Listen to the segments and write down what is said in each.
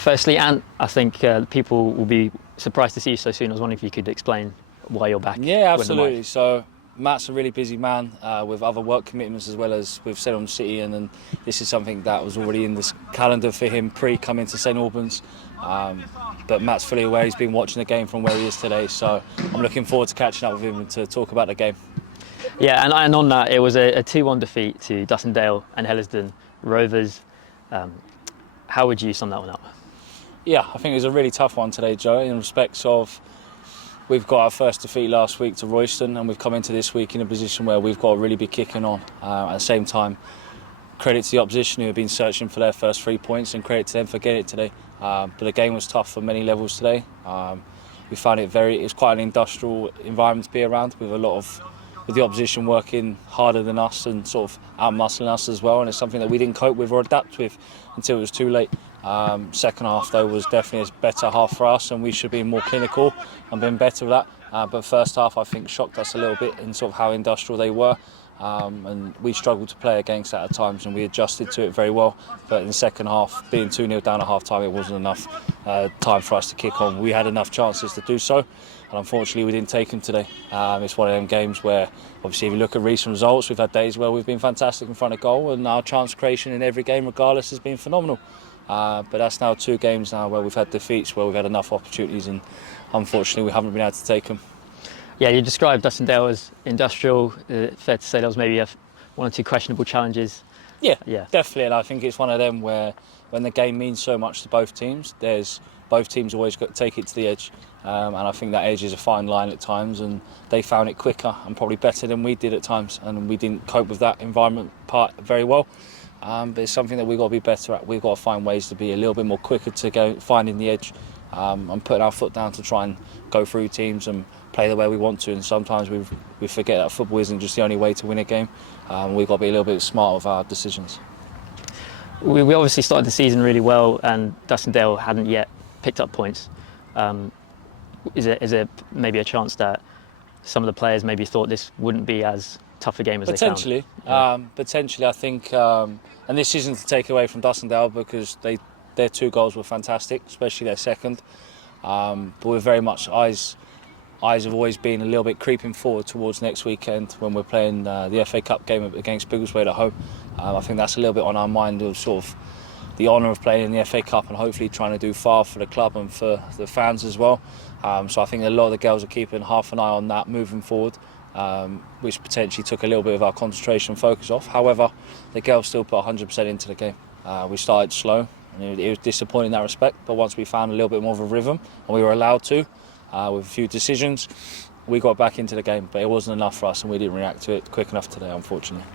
Firstly, Ant, I think people will be surprised to see you so soon. I was wondering if you could explain why you're back. Yeah, absolutely. So Matt's a really busy man with other work commitments as well as with St Albans City, and this is something that was already in this calendar for him pre-coming to St Albans. But Matt's fully aware. He's been watching the game from where he is today, so I'm looking forward to catching up with him and to talk about the game. Yeah, and on that, it was a 2-1 defeat to Dussindale and Hellesdon Rovers. How would you sum that one up? Yeah, I think it was a really tough one today, Joe, in respects of we've got our first defeat last week to Royston, and we've come into this week in a position where we've got to really be kicking on. At the same time, credit to the opposition who have been searching for their first 3 points, and credit to them for getting it today. But the game was tough on many levels today. We found it's quite an industrial environment to be around, with the opposition working harder than us and sort of out-muscling us as well, and it's something that we didn't cope with or adapt with until it was too late. Second half though was definitely a better half for us, and we should be more clinical and been better with that. But first half I think shocked us a little bit in sort of how industrial they were, and we struggled to play against that at times, and we adjusted to it very well. But in the second half, being 2-0 down at half time, it wasn't enough time for us to kick on. We had enough chances to do so, and unfortunately we didn't take them today. It's one of them games where obviously if you look at recent results, we've had days where we've been fantastic in front of goal, and our chance creation in every game regardless has been phenomenal. But that's now 2 games now where we've had defeats, where we've had enough opportunities, and unfortunately we haven't been able to take them. Yeah, you described Dussindale as industrial. Fair to say there was maybe 1 or 2 questionable challenges. Yeah, definitely, and I think it's one of them where when the game means so much to both teams, both teams always got to take it to the edge, and I think that edge is a fine line at times, and they found it quicker and probably better than we did at times, and we didn't cope with that environment part very well. But it's something that we've got to be better at. We've got to find ways to be a little bit more quicker to go finding the edge, and putting our foot down to try and go through teams and play the way we want to. And sometimes we forget that football isn't just the only way to win a game. We've got to be a little bit smart with our decisions. We obviously started the season really well, and Dussindale hadn't yet picked up points. Is there maybe a chance that some of the players maybe thought this wouldn't be as tough a game as potentially? They found? Yeah. Potentially, I think, and this isn't to take away from Dussindale because their 2 goals were fantastic, especially their second. But we're very much eyes have always been a little bit creeping forward towards next weekend when we're playing the FA Cup game against Biggleswade at home. I think that's a little bit on our mind of sort of the honour of playing in the FA Cup and hopefully trying to do far for the club and for the fans as well. So I think a lot of the girls are keeping half an eye on that moving forward, which potentially took a little bit of our concentration and focus off. However, the girls still put 100% into the game. We started slow, and it was disappointing in that respect, but once we found a little bit more of a rhythm, and we were allowed to, with a few decisions, we got back into the game, but it wasn't enough for us, and we didn't react to it quick enough today, unfortunately.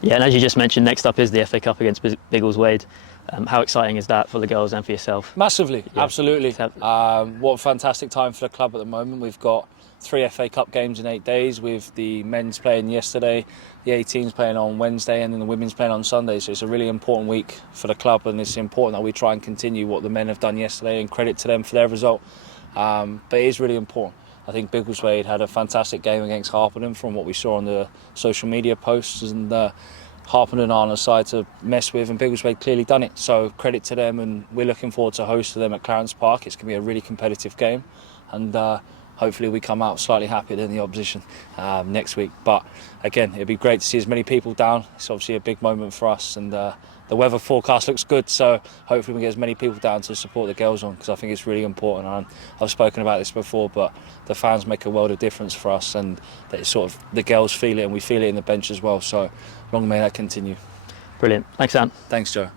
Yeah, and as you just mentioned, next up is the FA Cup against Biggleswade. How exciting is that for the girls and for yourself? Massively, yeah. Absolutely. What a fantastic time for the club at the moment. We've got 3 FA Cup games in 8 days, with the men's playing yesterday, the 18s playing on Wednesday, and then the women's playing on Sunday. So it's a really important week for the club, and it's important that we try and continue what the men have done yesterday, and credit to them for their result. But it is really important. I think Biggleswade had a fantastic game against Harpenden from what we saw on the social media posts, and Harpenden are on a side to mess with, and Biggleswade clearly done it. So credit to them, and we're looking forward to hosting them at Clarence Park. It's going to be a really competitive game, and hopefully we come out slightly happier than the opposition next week. But again, it'd be great to see as many people down. It's obviously a big moment for us, and the weather forecast looks good, so hopefully we get as many people down to support the girls on, because I think it's really important. And I've spoken about this before, but the fans make a world of difference for us, and it's sort of the girls feel it, and we feel it in the bench as well. So long may that continue. Brilliant. Thanks, Ant. Thanks, Joe.